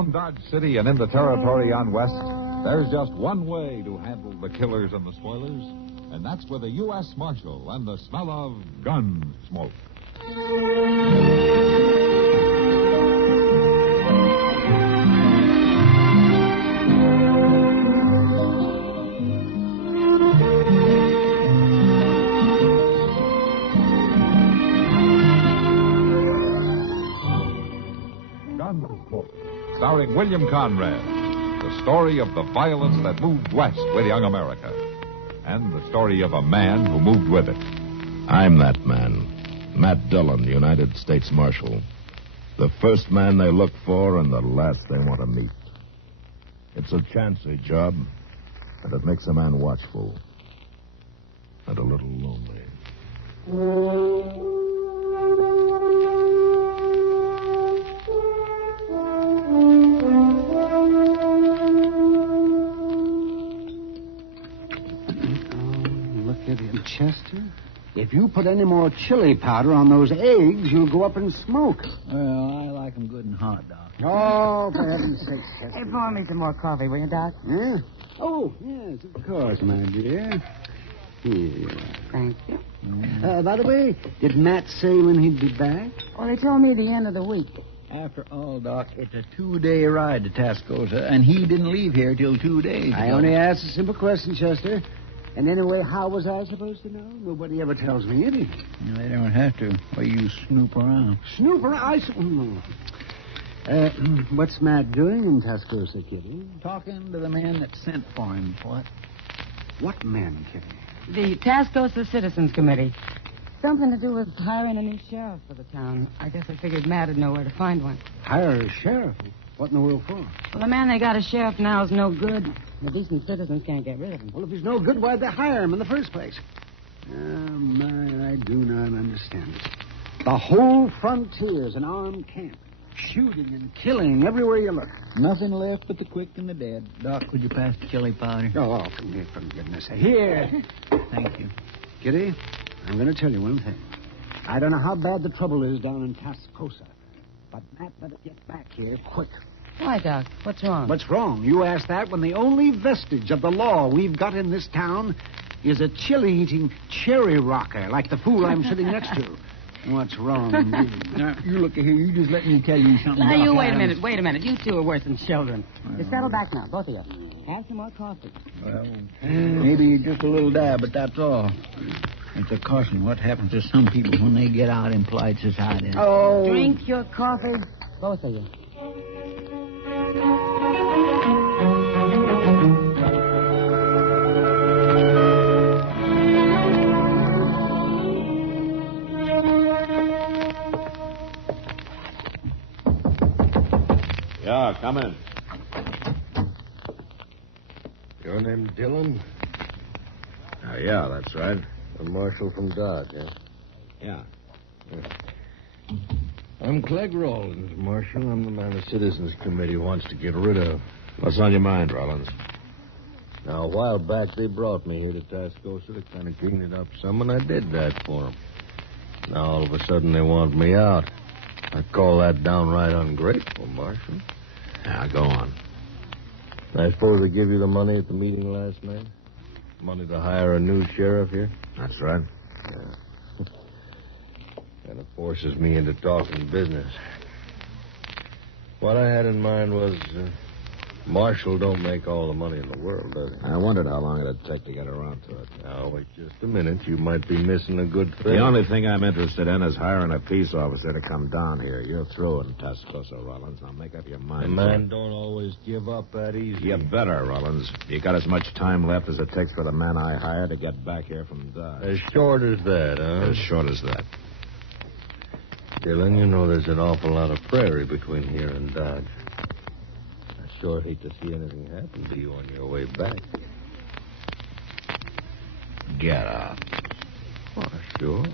Around Dodge City and in the territory on West, there's just one way to handle the killers and the spoilers, and that's with a U.S. Marshal and the smell of Gunsmoke. Starring William Conrad, the story of the violence that moved west with young America, and the story of a man who moved with it. I'm that man, Matt Dillon, United States Marshal. The first man they look for and the last they want to meet. It's a chancy job, and it makes a man watchful and a little lonely. Chester, if you put any more chili powder on those eggs, you'll go up in smoke. Well, I like them good and hot, Doc. Oh, for heaven's sake, Chester. Hey, pour me some more coffee, will you, Doc? Yeah? Oh, yes, of course, my dear. Here. Thank you. By the way, did Matt say when he'd be back? Well, they told me the end of the week. After all, Doc, it's a 2-day ride to Tascosa, and he didn't leave here till 2 days ago. I only asked a simple question, Chester. And anyway, how was I supposed to know? Nobody ever tells me anything. No, they don't have to. Well, you snoop around. Snoop around? What's Matt doing in Tascosa, Kitty? Talking to the man that sent for him. What? What man, Kitty? The Tascosa Citizens Committee. Something to do with hiring a new sheriff for the town. I guess I figured Matt would know where to find one. Hire a sheriff? What in the world for? Well, the man they got as sheriff now is no good. The decent citizens can't get rid of him. Well, if he's no good, why'd they hire him in the first place? I do not understand it. The whole frontier's an armed camp. Shooting and killing everywhere you look. Nothing left but the quick and the dead. Doc, would you pass the chili powder? Oh, come here, for goodness sake. Here. Thank you. Kitty, I'm going to tell you one thing. I don't know how bad the trouble is down in Tascosa, but Matt better get back here quick. Why, Doc? What's wrong? What's wrong? You asked that when the only vestige of the law we've got in this town is a chili-eating cherry rocker like the fool I'm sitting next to. What's wrong? Now, you look here. You just let me tell you something. Now, Doc you Adams. wait a minute. You two are worse than children. You settle back now, both of you. Have some more coffee. Well, maybe just a little dab, but that's all. It's a caution what happens to some people when they get out in polite society. Oh. Drink your coffee, both of you. Yeah, come in. Your name Dillon? Yeah, that's right. A marshal from Dodge, eh? Yeah. I'm Clegg Rawlins, Marshal. I'm the man the Citizens Committee wants to get rid of. What's on your mind, Rollins? Now, a while back, they brought me here to Tascosa to kind of clean it up some, and I did that for them. Now, all of a sudden, they want me out. I call that downright ungrateful, Marshal. Yeah, go on. I suppose they give you the money at the meeting last night? Money to hire a new sheriff here? That's right. Yeah. Kind of forces me into talking business. What I had in mind was, Marshal don't make all the money in the world, does he? I wondered how long it'd take to get around to it. Now, wait just a minute. You might be missing a good thing. The only thing I'm interested in is hiring a peace officer to come down here. You're through in Tascosa, Rollins. Now make up your mind. A man don't always give up that easy. You better, Rollins. You got as much time left as it takes for the man I hire to get back here from Dodge. As short as that, huh? As short as that. Dillon, you know there's an awful lot of prairie between here and Dodge. I sure hate to see anything happen to you on your way back. Get out. Oh, sure.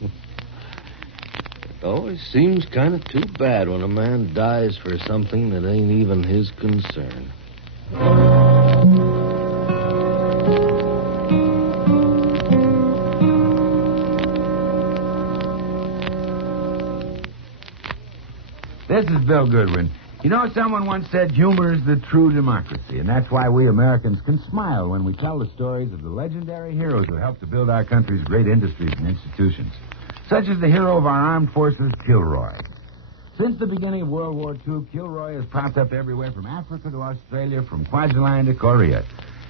It always seems kind of too bad when a man dies for something that ain't even his concern. This is Bill Goodwin. You know, someone once said humor is the true democracy, and that's why we Americans can smile when we tell the stories of the legendary heroes who helped to build our country's great industries and institutions, such as the hero of our armed forces, Kilroy. Since the beginning of World War II, Kilroy has popped up everywhere from Africa to Australia, from Kwajalein to Korea.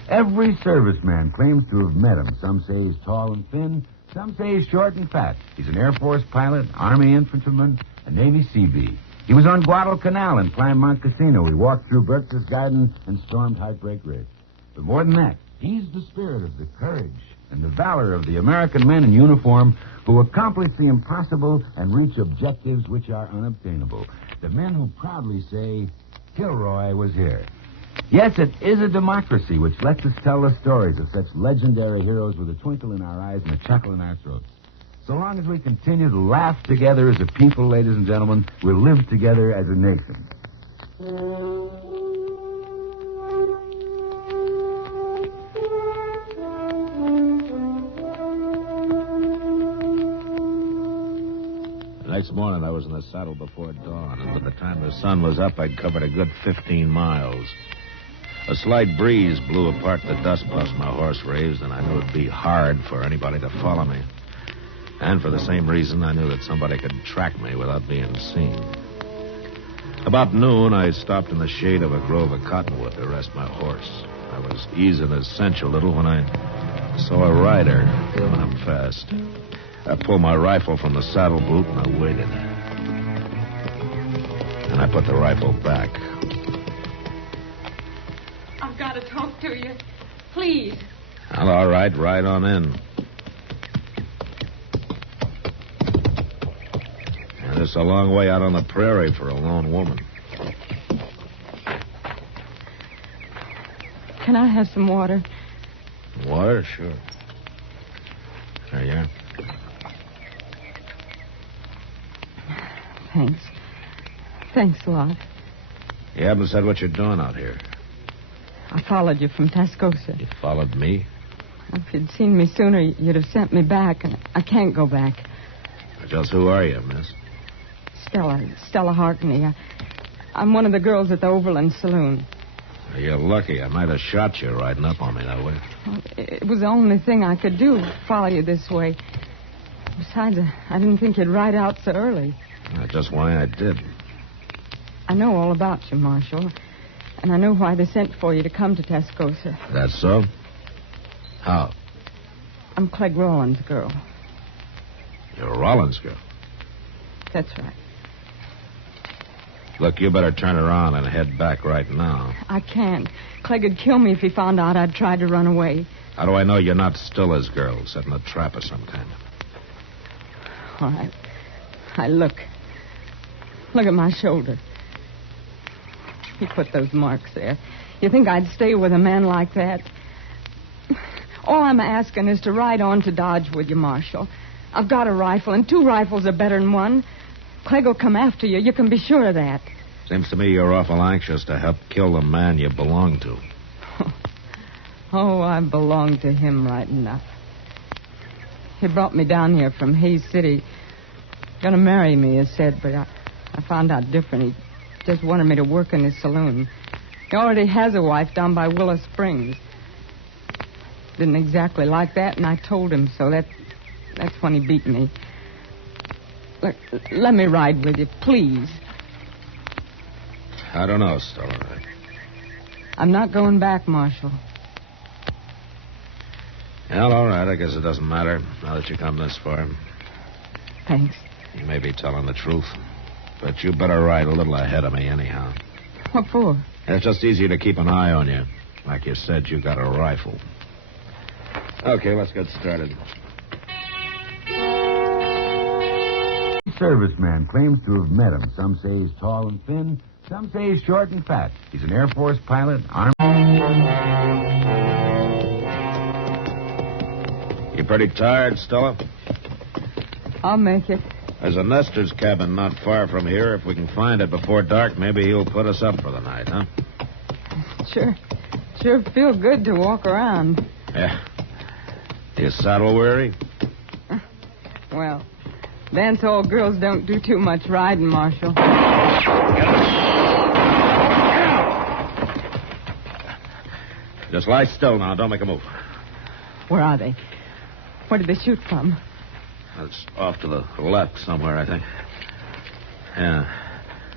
Every serviceman claims to have met him. Some say he's tall and thin. Some say he's short and fat. He's an Air Force pilot, Army infantryman, a Navy Seabee. He was on Guadalcanal and climbed Mount Casino. He walked through Berkshire Garden and stormed Heartbreak Ridge. But more than that, he's the spirit of the courage and the valor of the American men in uniform who accomplish the impossible and reach objectives which are unobtainable. The men who proudly say, Kilroy was here. Yes, it is a democracy which lets us tell the stories of such legendary heroes with a twinkle in our eyes and a chuckle in our throats. So long as we continue to laugh together as a people, ladies and gentlemen, we'll live together as a nation. The next morning, I was in the saddle before dawn, and by the time the sun was up, I'd covered a good 15 miles. A slight breeze blew apart the dust bust my horse raised, and I knew it'd be hard for anybody to follow me. And for the same reason, I knew that somebody could track me without being seen. About noon, I stopped in the shade of a grove of cottonwood to rest my horse. I was easing his cinch a little when I saw a rider coming up fast. I pulled my rifle from the saddle boot and I waited. And I put the rifle back. I've got to talk to you. Please. Well, all right, ride on in. It's a long way out on the prairie for a lone woman. Can I have some water? Water? Sure. There you are. Thanks. Thanks a lot. You haven't said what you're doing out here. I followed you from Tascosa. You followed me? If you'd seen me sooner, you'd have sent me back, and I can't go back. Just who are you, miss? Stella Harkney. I'm one of the girls at the Overland Saloon. You're lucky. I might have shot you riding up on me that way. Well, it was the only thing I could do, follow you this way. Besides, I didn't think you'd ride out so early. That's just why I did. I know all about you, Marshal. And I know why they sent for you to come to Tascosa. That's so? How? I'm Clegg Rollins' girl. You're Rollins' girl? That's right. Look, you better turn around and head back right now. I can't. Clegg would kill me if he found out I'd tried to run away. How do I know you're not still his girl, setting a trap of some kind? All right. Look. Look at my shoulder. He put those marks there. You think I'd stay with a man like that? All I'm asking is to ride on to Dodge with you, Marshal. I've got a rifle, and 2 rifles are better than 1. Clegg will come after you. You can be sure of that. Seems to me you're awful anxious to help kill the man you belong to. Oh, I belong to him right enough. He brought me down here from Hayes City. Gonna marry me, he said, but I found out different. He just wanted me to work in his saloon. He already has a wife down by Willow Springs. Didn't exactly like that, and I told him so. That's when he beat me. Look, let me ride with you, please. I don't know, Stella. I'm not going back, Marshal. Well, all right. I guess it doesn't matter now that you come this far. Thanks. You may be telling the truth, but you better ride a little ahead of me anyhow. What for? It's just easier to keep an eye on you. Like you said, you got a rifle. Okay, let's get started. Serviceman claims to have met him. Some say he's tall and thin. Some say he's short and fat. He's an Air Force pilot, Army. You pretty tired, Stella? I'll make it. There's a Nestor's cabin not far from here. If we can find it before dark, maybe he'll put us up for the night, huh? Sure feel good to walk around. Yeah. You saddle weary? Well, dance hall girls don't do too much riding, Marshal. Just lie still now. Don't make a move. Where are they? Where did they shoot from? It's off to the left somewhere, I think. Yeah.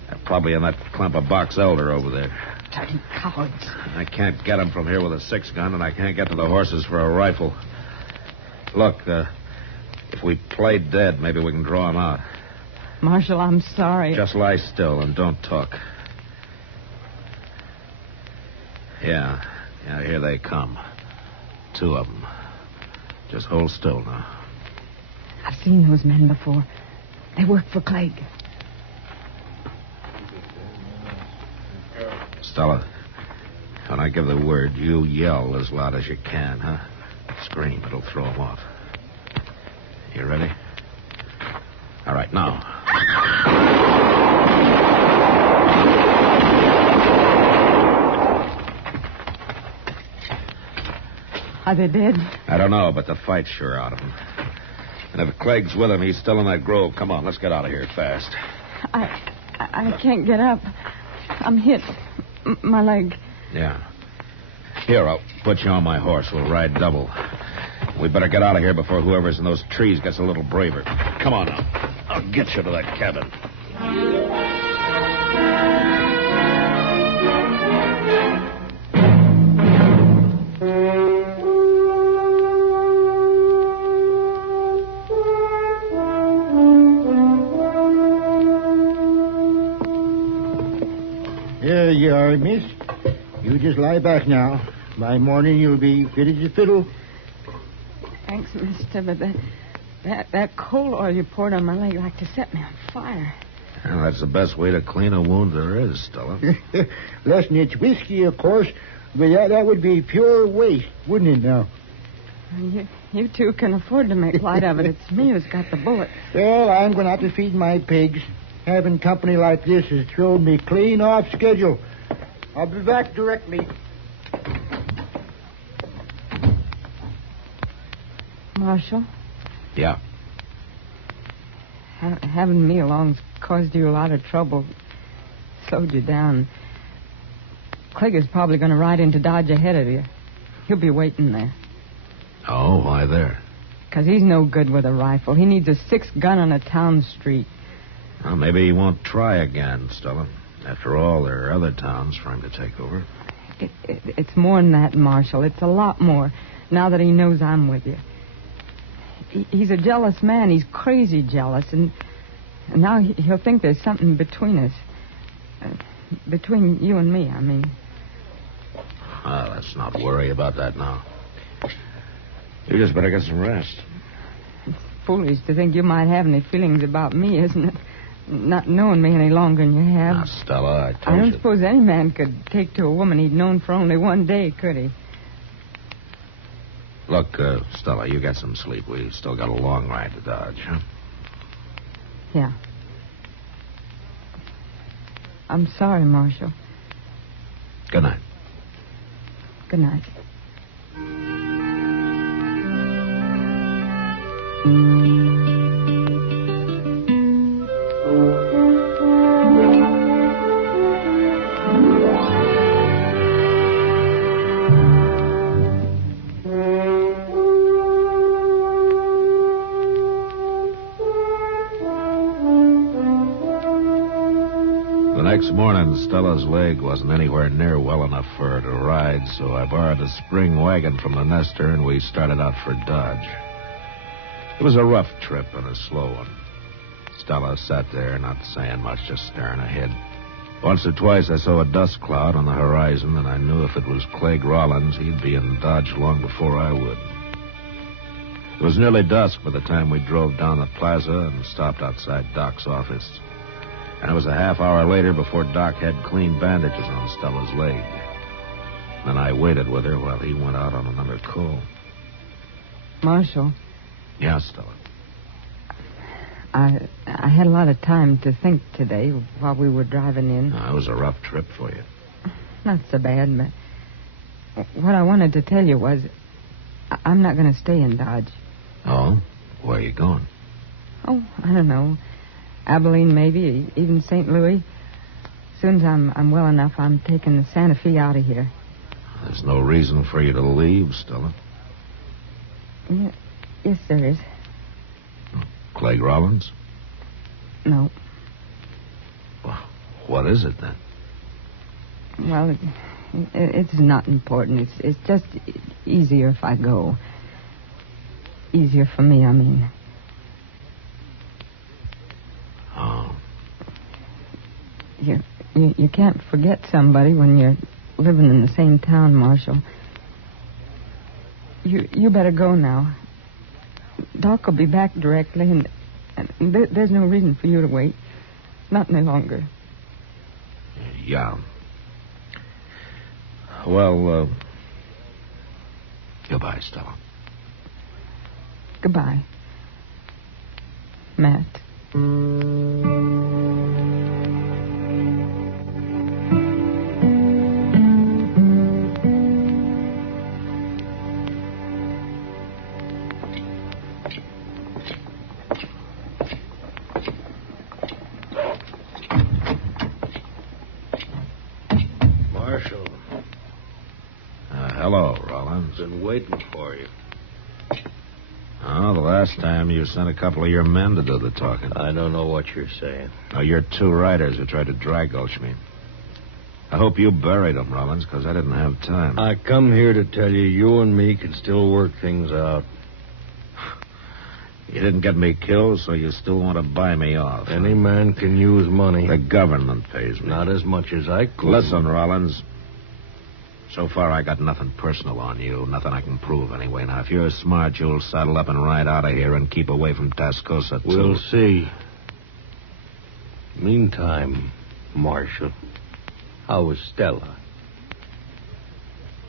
They're probably in that clump of box elder over there. Dirty cowards. I can't get them from here with a 6-gun, and I can't get to the horses for a rifle. Look, if we play dead, maybe we can draw them out. Marshal, I'm sorry. Just lie still and don't talk. Yeah, here they come. 2 of them. Just hold still now. I've seen those men before. They work for Clegg. Stella, when I give the word, you yell as loud as you can, huh? Scream. It'll throw them off. You ready? All right, now. Are they dead? I don't know, but the fight's sure out of him. And if Clegg's with him, he's still in that grove. Come on, let's get out of here fast. I can't get up. I'm hit. My leg. Yeah. Here, I'll put you on my horse. We'll ride double. We better get out of here before whoever's in those trees gets a little braver. Come on now. I'll get you to that cabin. There you are, miss. You just lie back now. By morning, you'll be fit as a fiddle. Thanks, mister, but that coal oil you poured on my leg like to set me on fire. Well, that's the best way to clean a wound there is, Stella. Less than it's whiskey, of course, but that would be pure waste, wouldn't it now? You two can afford to make light of it. It's me who's got the bullet. Well, I'm going to have to feed my pigs. Having company like this has thrown me clean off schedule. I'll be back directly. Marshal? Yeah. Having me along's caused you a lot of trouble. Slowed you down. Clegg is probably going to ride into Dodge ahead of you. He'll be waiting there. Oh, why there? Because he's no good with a rifle. He needs a 6-gun on a town street. Well, maybe he won't try again, Stella. After all, there are other towns for him to take over. It's more than that, Marshal. It's a lot more, now that he knows I'm with you. He's a jealous man. He's crazy jealous, and now he'll think there's something between us. Between you and me, I mean. Well, let's not worry about that now. You just better get some rest. It's foolish to think you might have any feelings about me, isn't it? Not knowing me any longer than you have. Now, Stella, I told you. I don't suppose any man could take to a woman he'd known for only one day, could he? Look, Stella, you get some sleep. We still got a long ride to Dodge, huh? Yeah. I'm sorry, Marshal. Good night. Good night. Next morning, Stella's leg wasn't anywhere near well enough for her to ride, so I borrowed a spring wagon from the Nestor, and we started out for Dodge. It was a rough trip and a slow one. Stella sat there, not saying much, just staring ahead. Once or twice I saw a dust cloud on the horizon, and I knew if it was Clegg Rollins, he'd be in Dodge long before I would. It was nearly dusk by the time we drove down the plaza and stopped outside Doc's office. And it was a half hour later before Doc had clean bandages on Stella's leg. Then I waited with her while he went out on another call. Marshal. Yeah, Stella. I had a lot of time to think today while we were driving in. It was a rough trip for you. Not so bad, but what I wanted to tell you was I'm not going to stay in Dodge. Oh? Where are you going? Oh, I don't know. Abilene, maybe, even St. Louis. As soon as I'm well enough, I'm taking the Santa Fe out of here. There's no reason for you to leave, Stella. Yes, there is. Clegg Rollins? No. Well, what is it, then? Well, it's not important. It's just easier if I go. Easier for me, I mean. Oh. You can't forget somebody when you're living in the same town, Marshal. You better go now. Doc will be back directly, and there's no reason for you to wait. Not any longer. Yeah. Well, goodbye, Stella. Goodbye, Matt. Marshal. Hello, Rollins. Been waiting for you. Oh, the last time you sent a couple of your men to do the talking. I don't know what you're saying. Oh, you're two riders who tried to drag gulch me. I hope you buried them, Rollins, because I didn't have time. I come here to tell you and me can still work things out. You didn't get me killed, so you still want to buy me off. Any man can use money. The government pays me. Not as much as I could. Listen, Rollins. So far, I got nothing personal on you. Nothing I can prove, anyway. Now, if you're smart, you'll saddle up and ride out of here and keep away from Tascosa, too. We'll see. Meantime, Marshal, how was Stella?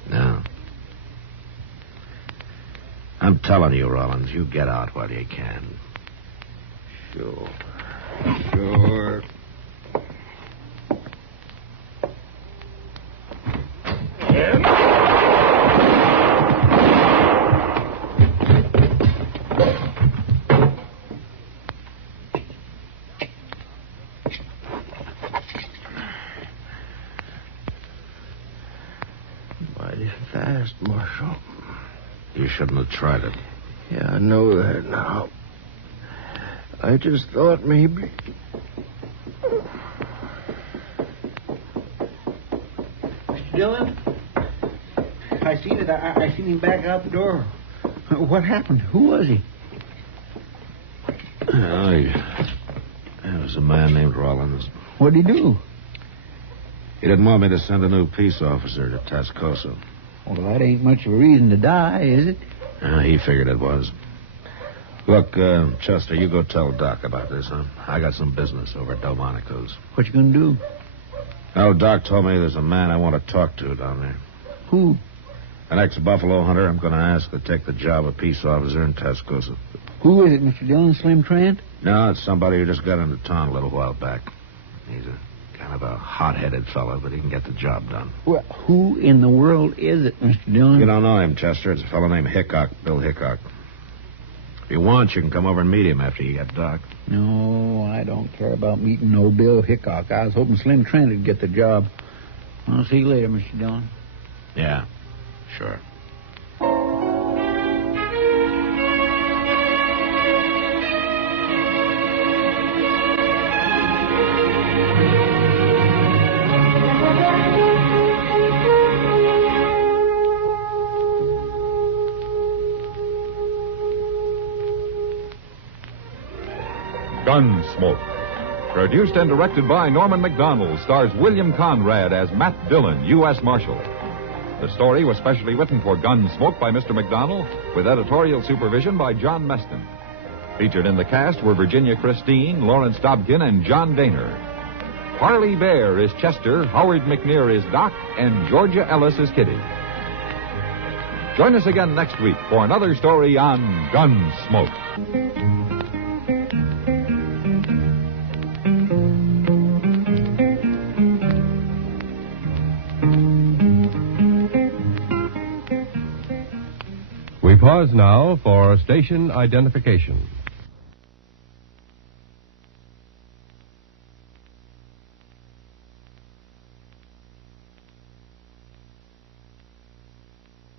No. I'm telling you, Rollins, you get out while you can. Sure. Mighty fast, Marshal. You shouldn't have tried it. Yeah, I know that now. I just thought maybe... Mr. Dillon? I seen it. I seen him back out the door. What happened? Who was he? There was a man named Rollins. What'd he do? He didn't want me to send a new peace officer to Tascosa. Well, that ain't much of a reason to die, is it? He figured it was. Look, Chester, you go tell Doc about this, huh? I got some business over at Delmonico's. What you gonna do? Oh, Doc told me there's a man I want to talk to down there. Who? An ex-Buffalo hunter I'm going to ask to take the job of peace officer in Tascosa. Who is it, Mr. Dillon? Slim Trent? No, it's somebody who just got into town a little while back. He's a kind of a hot-headed fellow, but he can get the job done. Well, who in the world is it, Mr. Dillon? You don't know him, Chester. It's a fellow named Hickok, Bill Hickok. If you want, you can come over and meet him after you get Doc. No, I don't care about meeting no Bill Hickok. I was hoping Slim Trent would get the job. I'll see you later, Mr. Dillon. Yeah, sure. Gunsmoke. Produced and directed by Norman MacDonnell, stars William Conrad as Matt Dillon, U.S. Marshal. The story was specially written for Gunsmoke by Mr. MacDonnell, with editorial supervision by John Meston. Featured in the cast were Virginia Christine, Lawrence Dobkin, and John Daner. Parley Baer is Chester, Howard McNear is Doc, and Georgia Ellis is Kitty. Join us again next week for another story on Gunsmoke. We pause now for station identification.